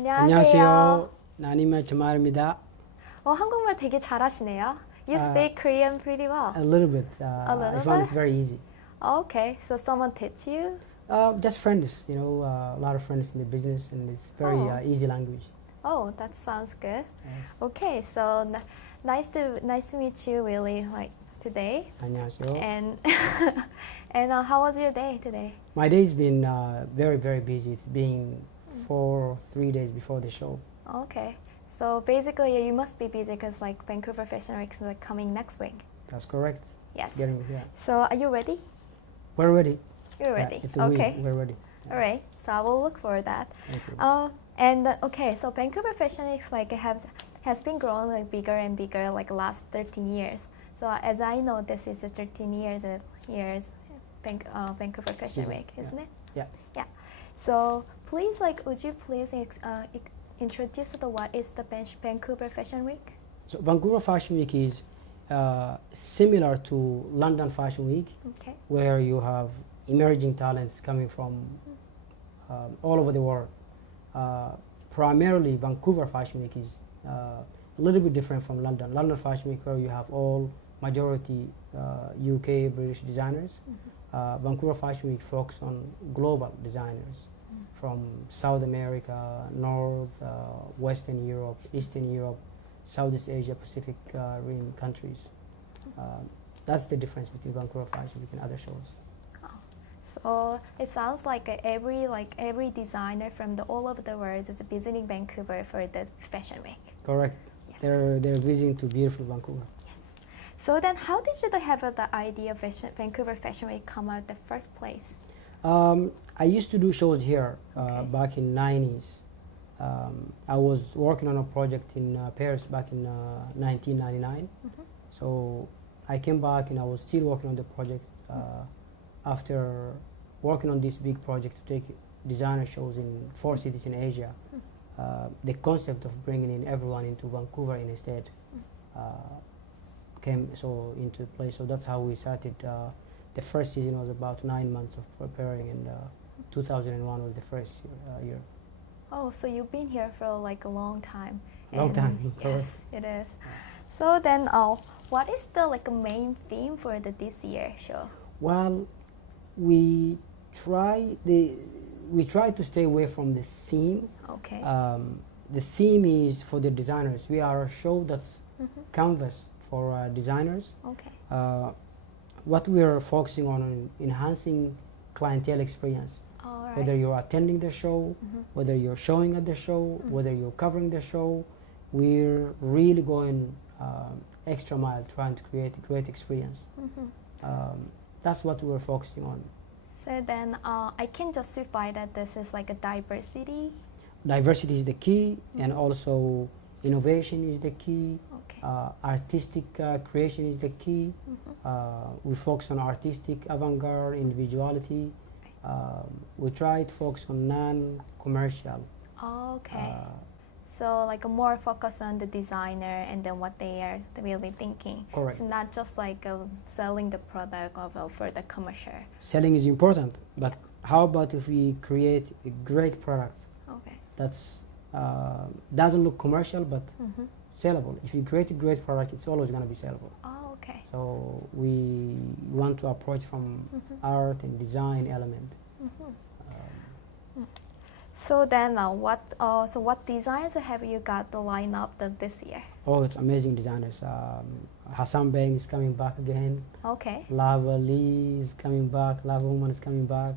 안녕하세요. 안녕하세요. 나니마 자말입니다. 한국말 되게 잘하시네요. You speak Korean pretty well. A little bit. A little I found bit? it very easy. Okay, so someone teach you? Just friends, a lot of friends in the business, and it's very Oh. easy language. Oh, that sounds good. Yes. Okay, so nice to meet you, really, like today. 안녕하세요. And how was your day today? My day's been very, very busy. It's been 3 days before the show. Okay, so basically you must be busy because like Vancouver Fashion Week is like coming next week. That's correct. Yes. Yeah. So are you ready? We're ready. You're ready. Yeah, it's a Okay. week. We're ready. All right. So I will look for that. Thank you. Okay, so Vancouver Fashion Week like has been growing like bigger and bigger like last 13 years. So as I know, this is the 13 years Vancouver Fashion Season, Week, isn't it? Yeah. Yeah. So please, would you please introduce what is the Vancouver Fashion Week? So Vancouver Fashion Week is similar to London Fashion Week, Okay. where you have emerging talents coming from all over the world. Primarily, Vancouver Fashion Week is a little bit different from London. London Fashion Week, where you have all majority UK, British designers. Vancouver Fashion Week focuses on global designers from South America, North, Western Europe, Eastern Europe, Southeast Asia, Pacific rim countries. That's the difference between Vancouver Fashion Week and other shows. So it sounds like every designer from all over the world is visiting Vancouver for the Fashion Week. Correct. Yes. They're visiting to beautiful Vancouver. Yes. So then, how did you have the idea of Vancouver Fashion Week come out in the first place? I used to do shows here Okay. back in 90s. I was working on a project in Paris back in 1999. So I came back and I was still working on the project after working on this big project to take designer shows in 4 cities in Asia. The concept of bringing in everyone into Vancouver instead came into play. So that's how we started. The first season was about 9 months of preparing, and 2001 was the first year. Oh, so you've been here for like a long time. Long time. Yes, it is. So then, what is the main theme for this year show? Well, we try to stay away from the theme. Okay. The theme is for the designers. We are a show that's canvas for designers. Okay. What we are focusing on enhancing clientele experience. All right. Whether you're attending the show, whether you're showing at the show, whether you're covering the show, we're really going extra mile trying to create a great experience. That's what we're focusing on. So then, I can justify that this is like a diversity. Diversity is the key, and also innovation is the key. Okay. Artistic creation is the key. We focus on artistic avant-garde, individuality. We try to focus on non-commercial. Okay. So like a more focus on the designer and then what they are really thinking. Correct. It's not just like selling the product for the commercial. Selling is important, but how about if we create a great product Okay. that's doesn't look commercial but sellable? If you create a great product, it's always going to be sellable. Oh, okay. So we want to approach from art and design element. So then, what designs have you got the lineup this year? Oh, it's amazing designers. Hassan Bang is coming back again. Okay. Lava Lee is coming back. Lava Woman is coming back.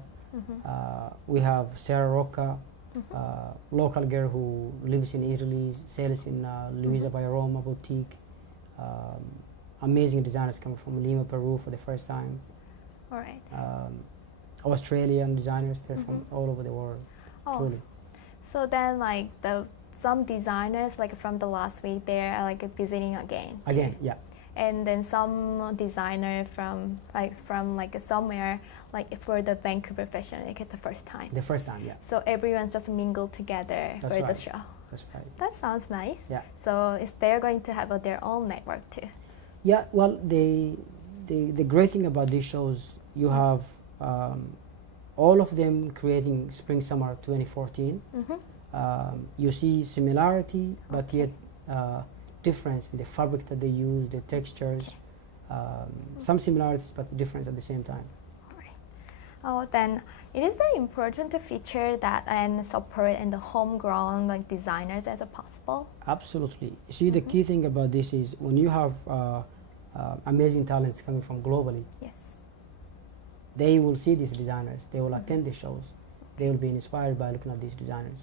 We have Sarah Rocca, local girl who lives in Italy, sells in Luisa by Roma boutique. Amazing designers coming from Lima, Peru for the first time. All right. Australian designers, they're from all over the world. Oh, Truly. so then some designers from the last week they're visiting again. Again, yeah. And then some designer from somewhere for the Vancouver Fashion Week at the first time. The first time, yeah. So everyone's just mingled together That's for the right. show. That's right. That sounds nice. Yeah. So they're going to have their own network too. Yeah, well, the great thing about these shows, you have all of them creating Spring Summer 2014. You see similarity, but yet difference in the fabric that they use, the textures, some similarities but difference at the same time. Oh, then it is very important to feature that and support and the homegrown like designers as possible. Absolutely. See, the key thing about this is when you have amazing talents coming from globally, Yes. they will see these designers, they will attend the shows, they will be inspired by looking at these designers.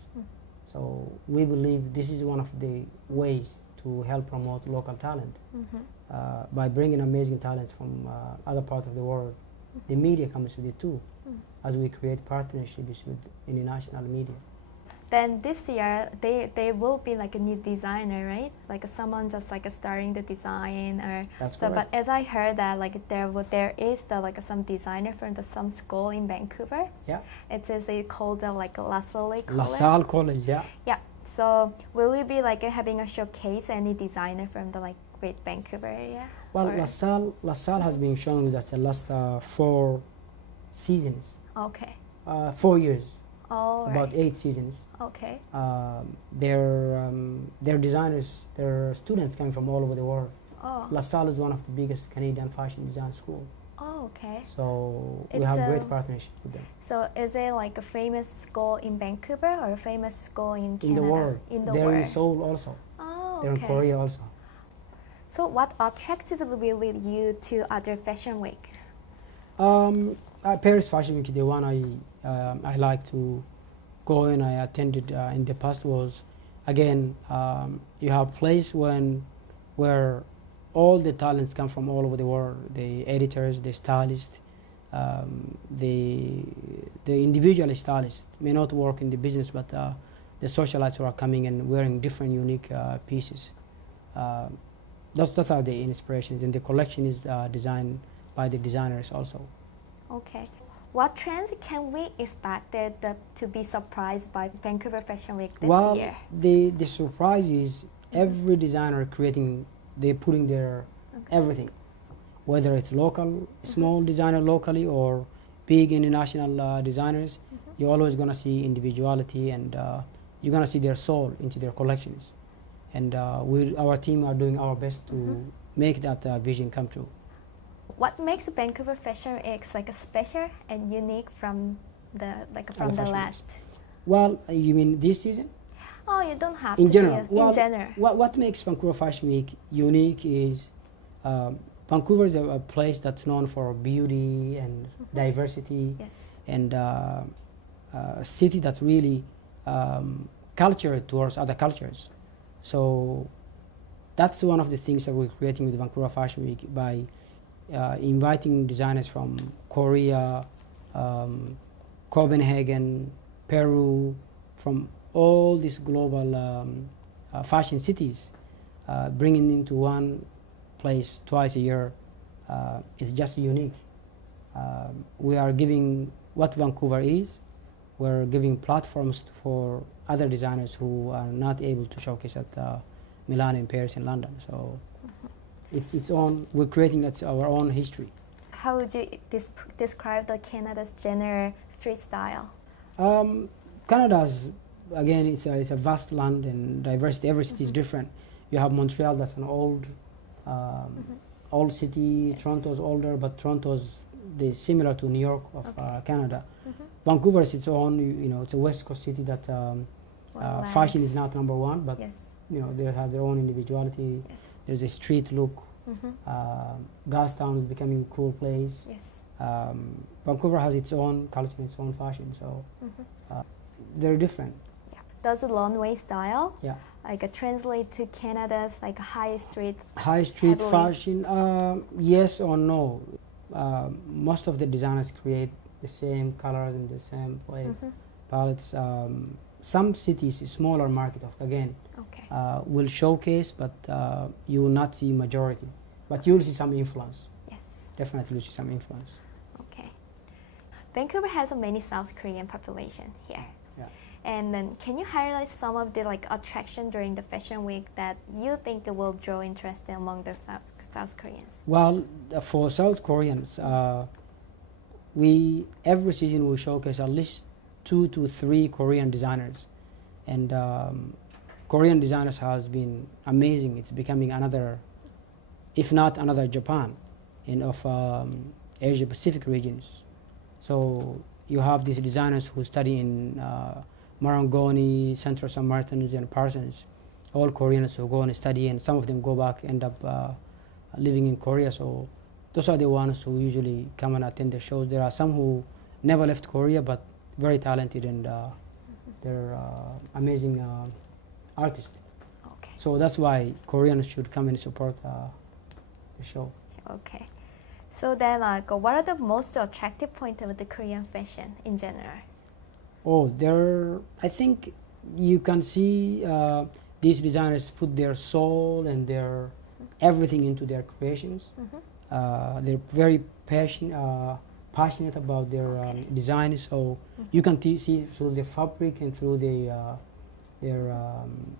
So we believe this is one of the ways to help promote local talent. By bringing amazing talents from other parts of the world. The media comes with it too, as we create partnerships with international media. Then this year, they will be like a new designer, right? Like someone just like starting the design or. That's so. correct. But as I heard that like there is the like some designer from some school in Vancouver. Yeah. It is called like La Salle College. La Salle College, yeah. Yeah. So will you be like having a showcase any designer from the like Great Vancouver area? Well, or? La Salle has been showing with us the last 4 seasons, Okay. 4 years, All about right. 8 seasons. Okay. Their designers, their students coming from all over the world. Oh. La Salle is one of the biggest Canadian fashion design school. Oh, okay. So we It's have great partnership with them. So is it like a famous school in Vancouver or a famous school in Canada? In the world. In the They're world. in Seoul also. Oh, They're okay. in Korea also. So what attracted you to other fashion weeks? Paris Fashion Week, the one I like to go and I attended in the past was, again, you have place where all the talents come from all over the world, the editors, the stylists, the individual stylists may not work in the business, but the socialites who are coming and wearing different unique pieces. Those are the inspirations, and the collection is designed by the designers also. Okay. What trends can we expect to be surprised by Vancouver Fashion Week this year? The surprise is every designer they're putting their everything, whether it's local, small designer locally or big international designers. You're always gonna see individuality, and you're gonna see their soul into their collections. And our team are doing our best to make that vision come true. What makes Vancouver Fashion Week like special and unique from the last? Well, you mean this season? Oh, you don't have In to. general. Be, in general. What makes Vancouver Fashion Week unique is Vancouver is a place that's known for beauty and diversity. Yes. And a city that's really cultured towards other cultures. So that's one of the things that we're creating with Vancouver Fashion Week by inviting designers from Korea, Copenhagen, Peru, from all these global fashion cities, bringing into one place twice a year. It's just unique. We are giving what Vancouver is. We're giving platforms for other designers who are not able to showcase at Milan and Paris and London. So it's its own. We're creating our own history. How would you describe the Canada's general street style? Canada's, again, it's a vast land and diversity. Every city is different. You have Montreal, that's an old city. Yes. Toronto's older, but Toronto's similar to New York of Canada. Vancouver is its own. It's a West Coast city that fashion is not number one, but yes. They have their own individuality. Yes. There's a street look. Gastown is becoming a cool place. Yes. Vancouver has its own culture, its own fashion, so they're different. Yeah. Does the runway style translate to Canada's high street heavily? Fashion? Yes or no. Most of the designers create the same colors in the same way palettes. Some cities, smaller market, will showcase, but you will not see majority. But you will see some influence. Yes. Definitely you see some influence. Okay. Vancouver has a many South Korean population here. Yeah. And then can you highlight some of the attraction during the fashion week that you think will draw interest among the South Koreans? Well, for South Koreans, every season we showcase at least 2 to 3 Korean designers. And Korean designers has been amazing. It's becoming another, if not another Japan, in of Asia Pacific regions. So you have these designers who study in Marangoni, Central St. Martins, and Parsons, all Koreans who go and study, and some of them go back, end up living in Korea. So those are the ones who usually come and attend the shows. There are some who never left Korea but very talented, and they're amazing artists. Okay. So that's why Koreans should come and support the show. Okay. So then, like, what are the most attractive points of the Korean fashion in general? Oh, I think you can see these designers put their soul and their everything into their creations. They're very passionate about their designs. So you can see through the fabric and through their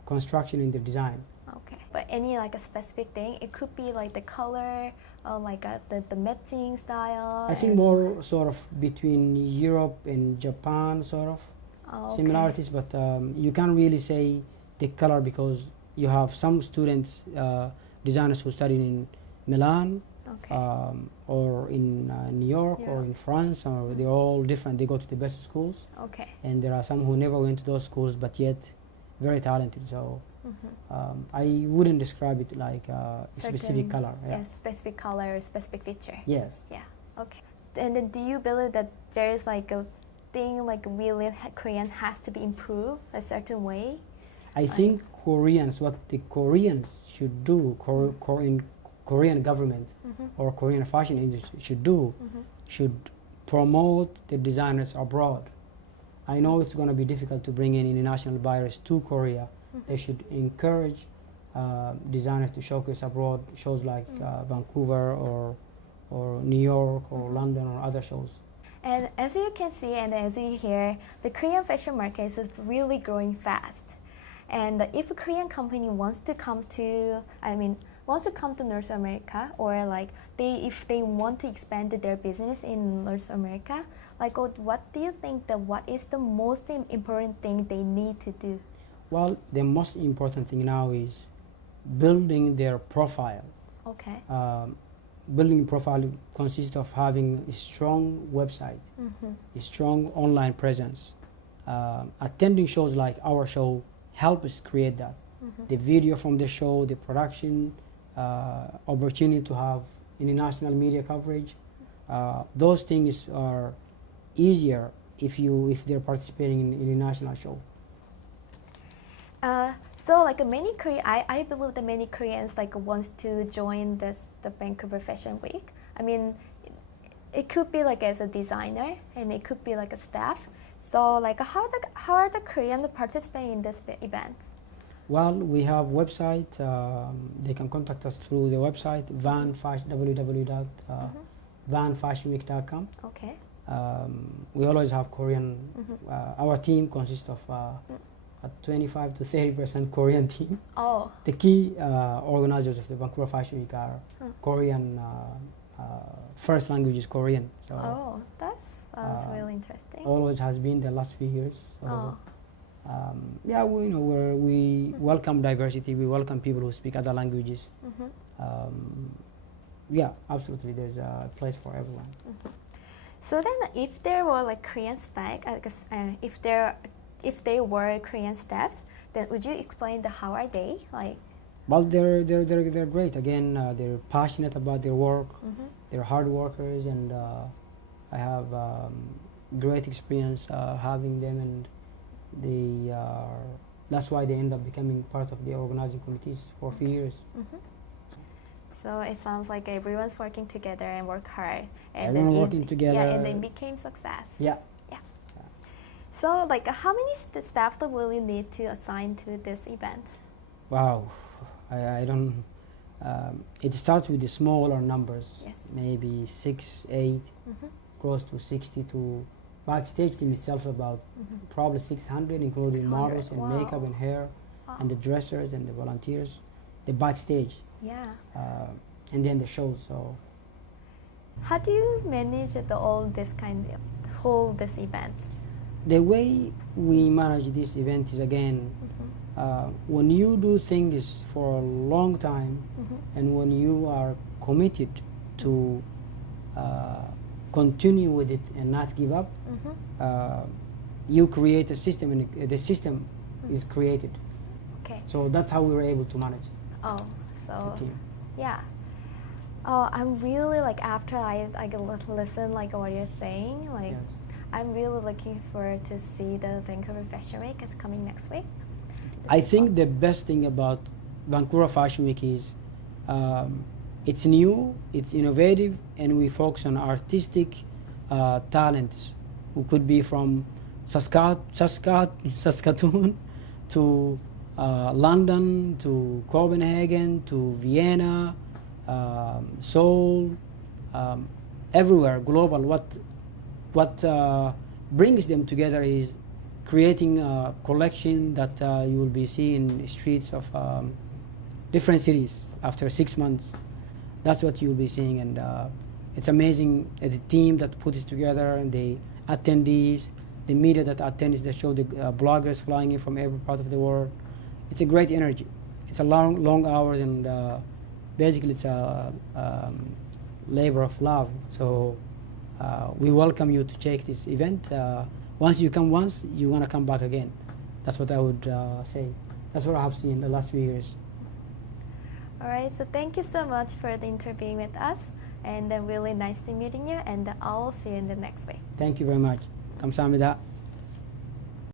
construction in their design. Okay. But any like a specific thing? It could be like the color, or like the matching style. I think more sort of between Europe and Japan, sort of similarities, but you can't really say the color because you have some students, designers who study in Milan, or in New York, or in France, or they're all different. They go to the best schools. Okay. And there are some who never went to those schools, but yet very talented. So I wouldn't describe it like a specific color. Yes, specific color, specific feature. Yes. Yeah. Okay. And then, do you believe that there is like a thing like really Korean has to be improved a certain way? I think what the Koreans should do, Korean government or Korean fashion industry should do, should promote the designers abroad. I know it's going to be difficult to bring in international buyers to Korea. They should encourage designers to showcase abroad, shows like Vancouver or New York or London or other shows. And as you can see and as you hear, the Korean fashion market is really growing fast. And if a Korean company wants to come to North America, or like if they want to expand their business in North America, like what do you think that what is the most important thing they need to do? Well, the most important thing now is building their profile. Okay. Building profile consists of having a strong website, a strong online presence. Attending shows like our show help us create that. The video from the show, the production, opportunity to have international media coverage. Those things are easier if they're participating in an international show. So like I believe that many Koreans like wants to join the Vancouver Fashion Week. I mean, it could be like as a designer, and it could be like a staff. So like how are the Koreans participating in this event? Well, we have website. They can contact us through the website www.vanfashionweek.com. Okay. We always have Korean. Our team consists of a 25 to 30% Korean team. Oh. The key organizers of the Vancouver Fashion Week are Korean. First language is Korean. So that's really interesting. Always has been the last few years. So, yeah, we welcome diversity. We welcome people who speak other languages. Yeah, absolutely. There's a place for everyone. So then, if there were like Korean spec, if they were Korean staffs, then would you explain how are they like? Well, they're great. Again, they're passionate about their work. They're hard workers, and I have great experience having them, and that's why they end up becoming part of the organizing committees for a few years. So it sounds like everyone's working together and work hard, and everyone working together. Yeah, and then became success. Yeah. So like how many staff will you need to assign to this event? Wow, I don't. It starts with the smaller numbers. Yes. Maybe 6, 8, close to 60 to. Backstage team itself about probably 600, including 600. models and makeup and hair, and the dressers and the volunteers, the backstage. Yeah. And then the shows. So. How do you manage all this kind of hold this event? the way we manage this event is, again, when you do things for a long time, and when you are committed to continue with it and not give up, you create a system, and the system is created. Okay. So that's how we were able to manage Oh, the so team. yeah. Oh, I'm really like, after I listen like what you're saying, like Yes. I'm really looking forward to see the Vancouver Fashion Week. It's coming next week. I think the best thing about Vancouver Fashion Week is it's new, it's innovative, and we focus on artistic talents who could be from Saskatoon to London to Copenhagen to Vienna, Seoul, everywhere, global. What brings them together is creating a collection that you will be seeing in the streets of different cities after 6 months. That's what you'll be seeing, and it's amazing. The team that put it together, and the attendees, the media that attends the show, the bloggers flying in from every part of the world. It's a great energy. It's a long hours, and basically it's a labor of love. So we welcome you to check this event. Once you come once, you want to come back again. That's what I would say. That's what I have seen in the last few years. All right, so thank you so much for the interviewing with us, and really nice to meeting you, and I'll see you in the next week. Thank you very much. 감사합니다.